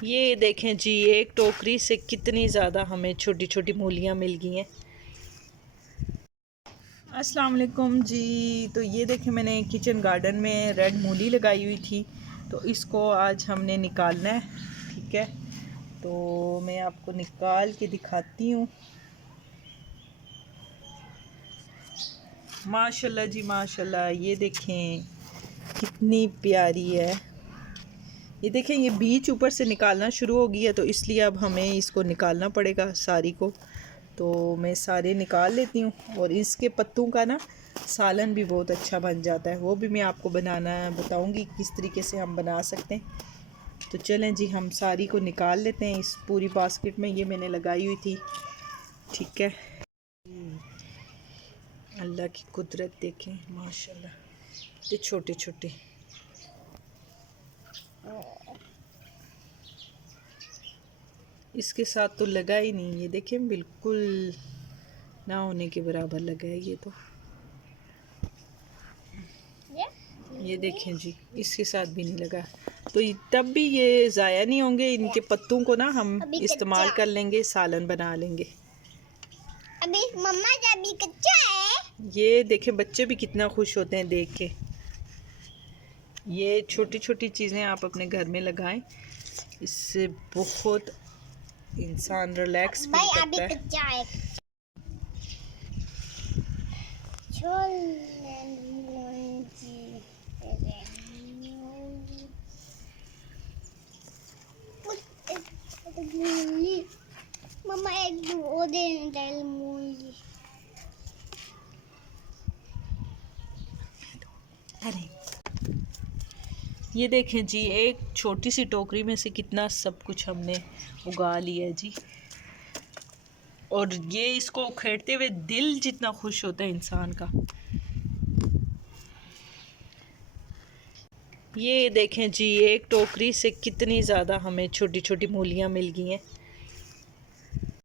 ये देखें जी, एक टोकरी से कितनी ज़्यादा हमें छोटी छोटी मूलियाँ मिल गई हैं। अस्सलाम वालेकुम जी। तो ये देखें, मैंने किचन गार्डन में रेड मूली लगाई हुई थी, तो इसको आज हमने निकालना है। ठीक है, तो मैं आपको निकाल के दिखाती हूँ। माशाल्लाह जी माशाल्लाह, ये देखें कितनी प्यारी है। ये देखें, ये बीज ऊपर से निकालना शुरू हो गई है, तो इसलिए अब हमें इसको निकालना पड़ेगा सारी को। तो मैं सारे निकाल लेती हूँ, और इसके पत्तों का ना सालन भी बहुत अच्छा बन जाता है। वो भी मैं आपको बनाना बताऊँगी किस तरीके से हम बना सकते हैं। तो चलें जी, हम सारी को निकाल लेते हैं इस पूरी बास्केट में। ये मैंने लगाई हुई थी। ठीक है, अल्लाह की कुदरत देखें माशाल्लाह, ये छोटे छोटे। इसके साथ तो लगा ही नहीं, ये देखें बिल्कुल ना होने के बराबर लगा है ये तो। ये देखें जी, इसके साथ भी नहीं लगा, तो तब भी ये ज़ाया नहीं होंगे। इनके पत्तों को ना हम इस्तेमाल कर लेंगे, सालन बना लेंगे। अभी मम्मा अभी कच्चा है। ये देखें, बच्चे भी कितना खुश होते हैं देख के। ये छोटी छोटी चीज़ें आप अपने घर में लगाएं, इससे बहुत इंसान रिलैक्स फील करता है। कच्चा है। मम्मा एक वो दे मूली। अरे ये देखें जी, एक छोटी सी टोकरी में से कितना सब कुछ हमने उगा लिया है जी। और ये इसको उखेड़ते हुए दिल जितना खुश होता है इंसान का। ये देखें जी, एक टोकरी से कितनी ज़्यादा हमें छोटी छोटी मूलियाँ मिल गई हैं।